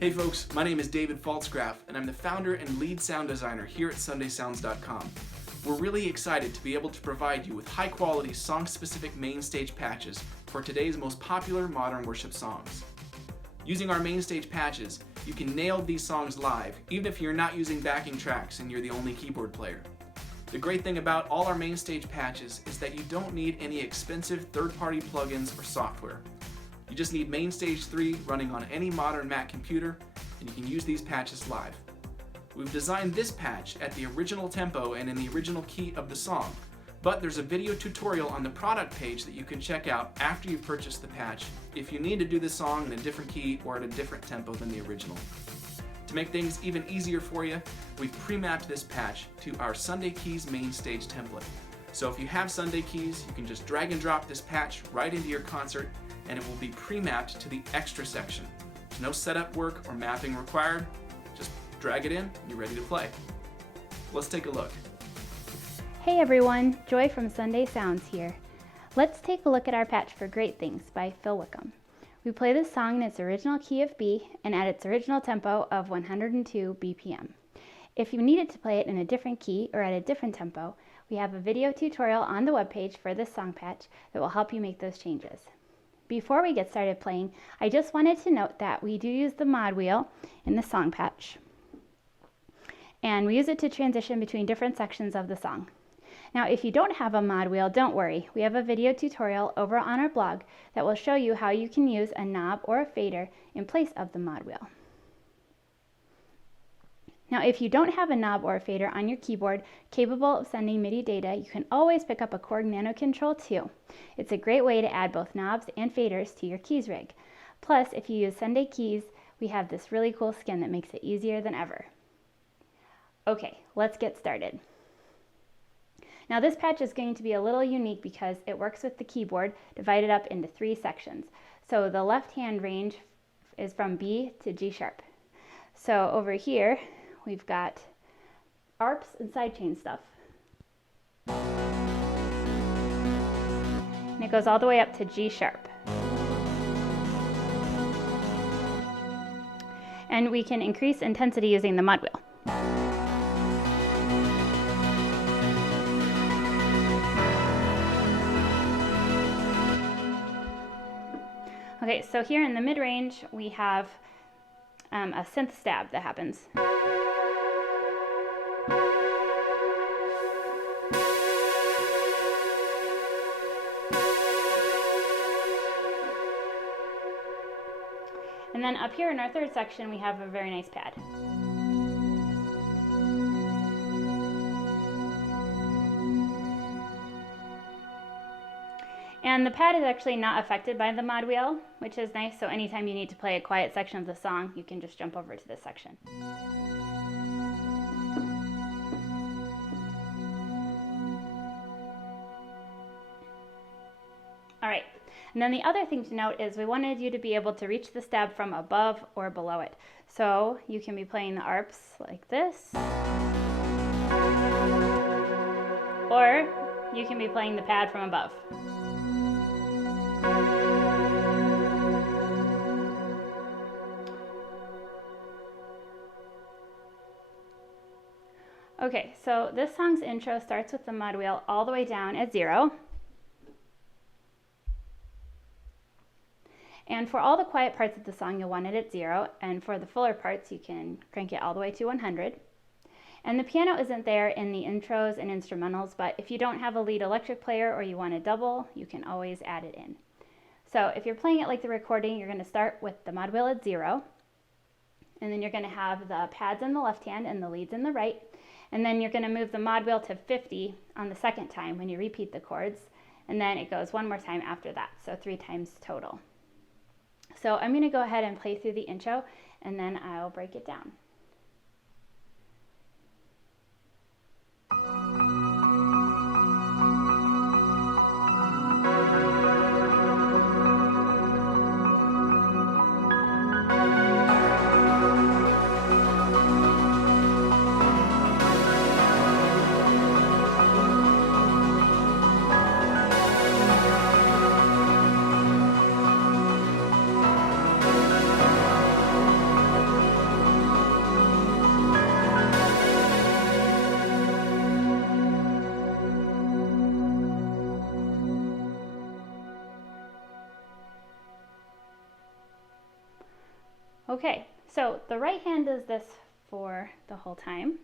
Hey folks, my name is David Faltzgraff, and I'm the founder and lead sound designer here at SundaySounds.com. We're really excited to be able to provide you with high-quality, song-specific MainStage patches for today's most popular modern worship songs. Using our MainStage patches, you can nail these songs live, even if you're not using backing tracks and you're the only keyboard player. The great thing about all our MainStage patches is that you don't need any expensive third-party plugins or software. You just need MainStage 3 running on any modern Mac computer, and you can use these patches live. We've designed this patch at the original tempo and in the original key of the song, but there's a video tutorial on the product page that you can check out after you've purchased the patch if you need to do the song in a different key or at a different tempo than the original. To make things even easier for you, we've pre-mapped this patch to our Sunday Keys MainStage template. So if you have Sunday Keys, you can just drag and drop this patch right into your concert, and it will be pre-mapped to the extra section. There's no setup work or mapping required. Just drag it in, and you're ready to play. Let's take a look. Hey everyone, Joy from Sunday Sounds here. Let's take a look at our patch for Great Things by Phil Wickham. We play this song in its original key of B and at its original tempo of 102 BPM. If you needed to play it in a different key or at a different tempo, we have a video tutorial on the webpage for this song patch that will help you make those changes. Before we get started playing, I just wanted to note that we do use the mod wheel in the song patch, and we use it to transition between different sections of the song. Now, if you don't have a mod wheel, don't worry. We have a video tutorial over on our blog that will show you how you can use a knob or a fader in place of the mod wheel. Now, if you don't have a knob or a fader on your keyboard capable of sending MIDI data, you can always pick up a Korg Nano Control 2. It's a great way to add both knobs and faders to your keys rig. Plus, if you use Sunday Keys, we have this really cool skin that makes it easier than ever. Okay, let's get started. Now, this patch is going to be a little unique because it works with the keyboard divided up into 3 sections. So the left-hand range is from B to G sharp. So over here, we've got arps and sidechain stuff. And it goes all the way up to G sharp. And we can increase intensity using the mod wheel. Okay, so here in the mid-range, we have a synth stab that happens. And then up here in our third section, we have a very nice pad. And the pad is actually not affected by the mod wheel, which is nice, so anytime you need to play a quiet section of the song, you can just jump over to this section. Alright, and then the other thing to note is we wanted you to be able to reach the stab from above or below it. So you can be playing the arps like this, or you can be playing the pad from above. Okay, so this song's intro starts with the mod wheel all the way down at 0. And for all the quiet parts of the song, you'll want it at 0, and for the fuller parts, you can crank it all the way to 100. And the piano isn't there in the intros and instrumentals, but if you don't have a lead electric player or you want a double, you can always add it in. So if you're playing it like the recording, you're going to start with the mod wheel at 0, and then you're going to have the pads in the left hand and the leads in the right, and then you're going to move the mod wheel to 50 on the second time when you repeat the chords, and then it goes one more time after that, so 3 times total. So I'm going to go ahead and play through the intro, and then I'll break it down. Okay, so the right hand does this for the whole time.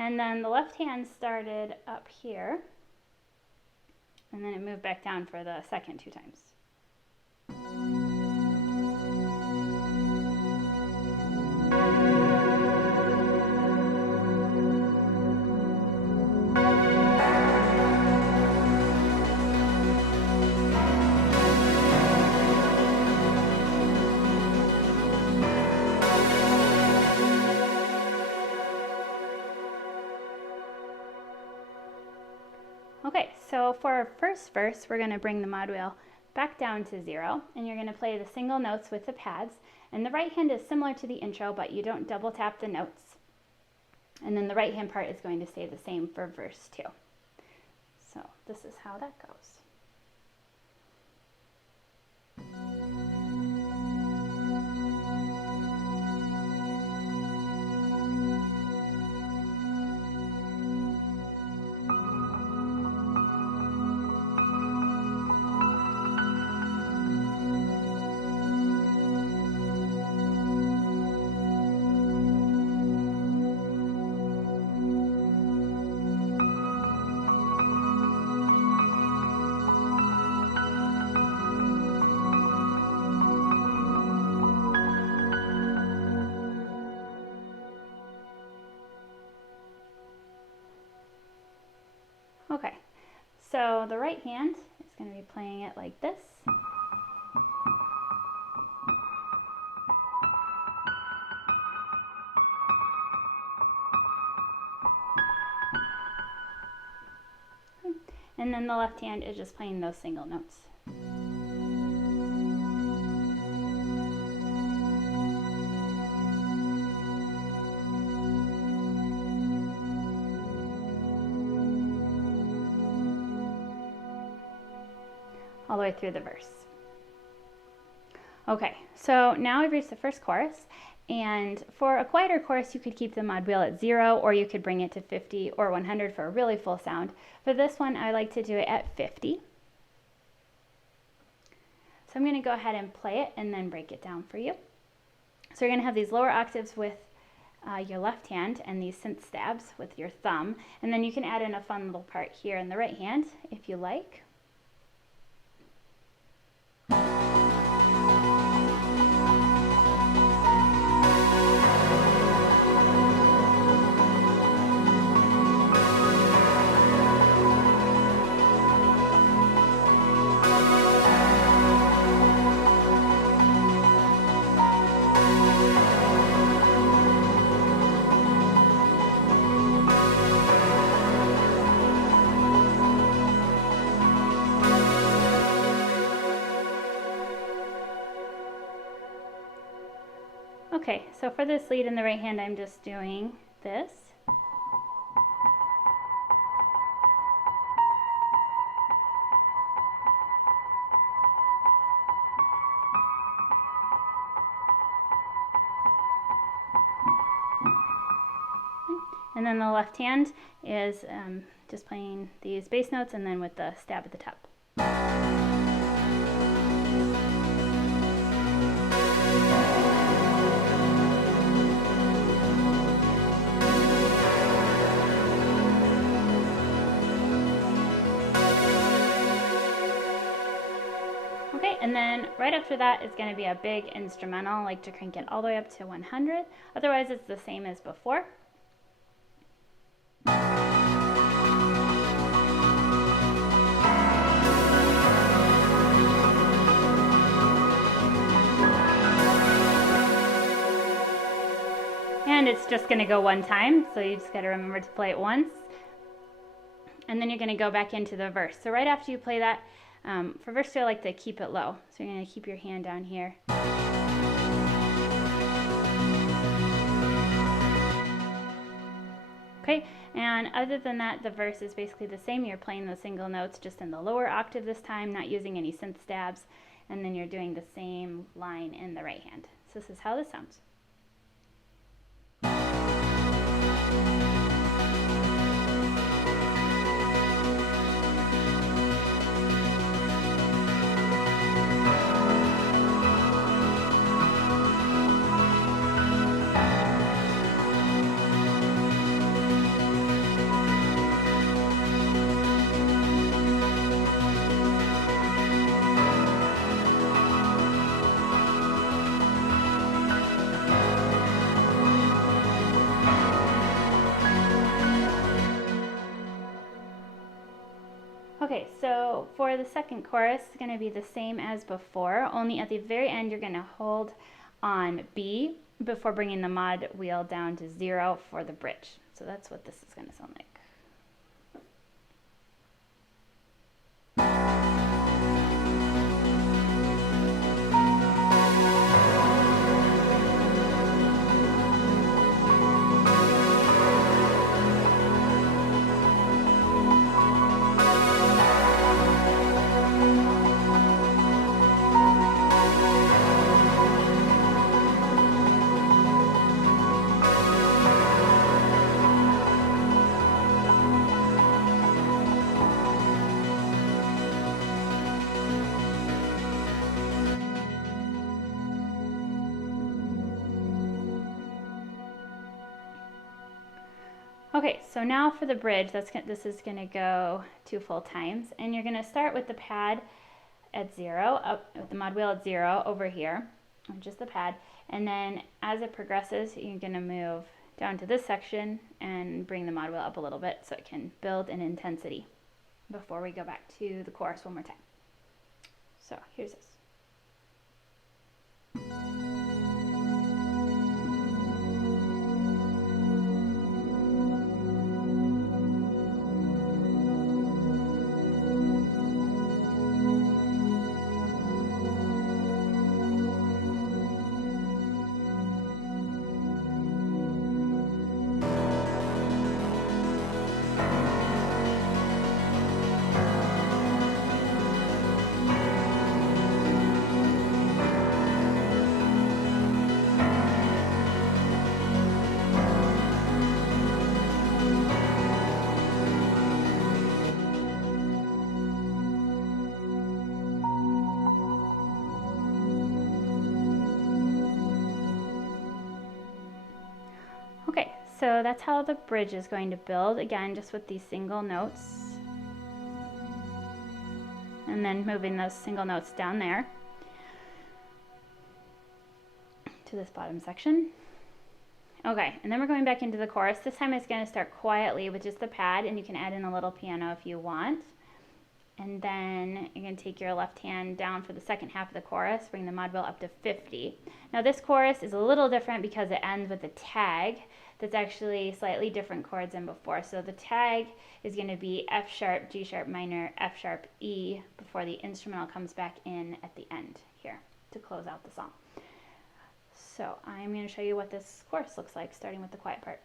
And then the left hand started up here, and then it moved back down for the second 2 times. Okay, so for our first verse, we're going to bring the mod wheel back down to 0, and you're going to play the single notes with the pads. And the right hand is similar to the intro, but you don't double tap the notes. And then the right hand part is going to stay the same for verse 2. So this is how that goes. Okay, so the right hand is going to be playing it like this. And then the left hand is just playing those single notes. All the way through the verse. Okay, so now we've reached the first chorus, and for a quieter chorus you could keep the mod wheel at 0, or you could bring it to 50 or 100 for a really full sound. For this one I like to do it at 50. So I'm going to go ahead and play it and then break it down for you. So you're going to have these lower octaves with your left hand and these synth stabs with your thumb, and then you can add in a fun little part here in the right hand if you like. Okay, so for this lead in the right hand, I'm just doing this. And then the left hand is just playing these bass notes and then with the stab at the top. Okay, and then right after that is going to be a big instrumental. I like to crank it all the way up to 100. Otherwise it's the same as before. And it's just going to go one time, so you just got to remember to play it once. And then you're going to go back into the verse. So right after you play that, for verse 2 I like to keep it low. So you're going to keep your hand down here. Okay, and other than that, the verse is basically the same. You're playing the single notes just in the lower octave this time, not using any synth stabs. And then you're doing the same line in the right hand. So this is how this sounds. Okay, so for the second chorus, it's going to be the same as before, only at the very end you're going to hold on B before bringing the mod wheel down to 0 for the bridge. So that's what this is going to sound like. Okay, so now for the bridge, this is going to go 2 full times, and you're going to start with the pad at 0, up with the mod wheel at 0 over here, just the pad, and then as it progresses, you're going to move down to this section and bring the mod wheel up a little bit so it can build in intensity before we go back to the chorus one more time. So here's this. Okay, so that's how the bridge is going to build, again, just with these single notes. And then moving those single notes down there to this bottom section. Okay, and then we're going back into the chorus. This time it's going to start quietly with just the pad, and you can add in a little piano if you want. And then you're going to take your left hand down for the second half of the chorus, bring the mod wheel up to 50. Now this chorus is a little different because it ends with a tag that's actually slightly different chords than before. So the tag is going to be F sharp, G sharp minor, F sharp, E before the instrumental comes back in at the end here to close out the song. So I'm going to show you what this chorus looks like, starting with the quiet part.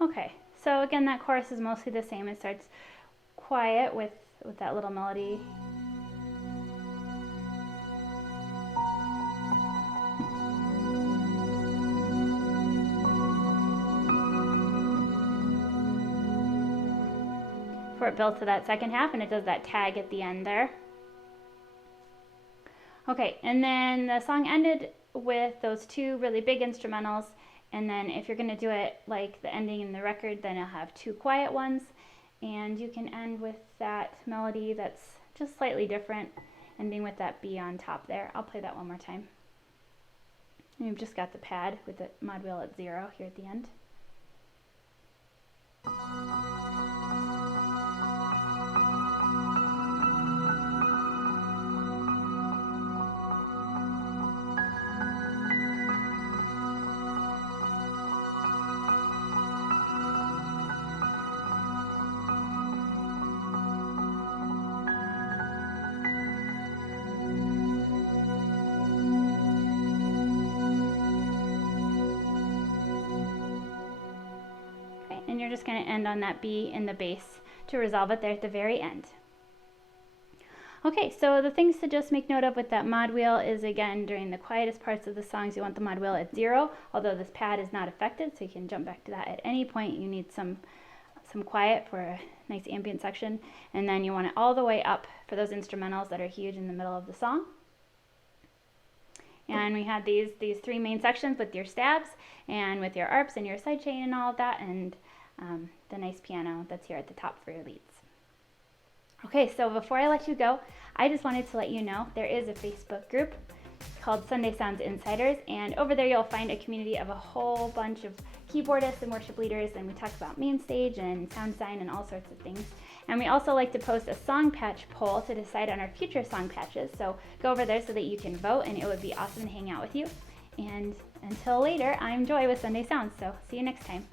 Okay, so again, that chorus is mostly the same. It starts quiet with that little melody. Before it builds to that second half, and it does that tag at the end there. Okay, and then the song ended with those two really big instrumentals, And then if you're going to do it like the ending in the record, then it'll have 2 quiet ones. And you can end with that melody that's just slightly different, ending with that B on top there. I'll play that one more time. And you've just got the pad with the mod wheel at 0 here at the end. And you're just going to end on that B in the bass to resolve it there at the very end. Okay, so the things to just make note of with that mod wheel is, again, during the quietest parts of the songs, you want the mod wheel at 0, although this pad is not affected, so you can jump back to that at any point. You need some quiet for a nice ambient section, and then you want it all the way up for those instrumentals that are huge in the middle of the song. And we had these 3 main sections with your stabs and with your arps and your sidechain and all of that, and the nice piano that's here at the top for your leads. Okay, so before I let you go, I just wanted to let you know there is a Facebook group called Sunday Sounds Insiders, and over there you'll find a community of a whole bunch of keyboardists and worship leaders, and we talk about MainStage and sound design and all sorts of things. And we also like to post a song patch poll to decide on our future song patches, so go over there so that you can vote, and it would be awesome to hang out with you. And until later, I'm Joy with Sunday Sounds, so see you next time.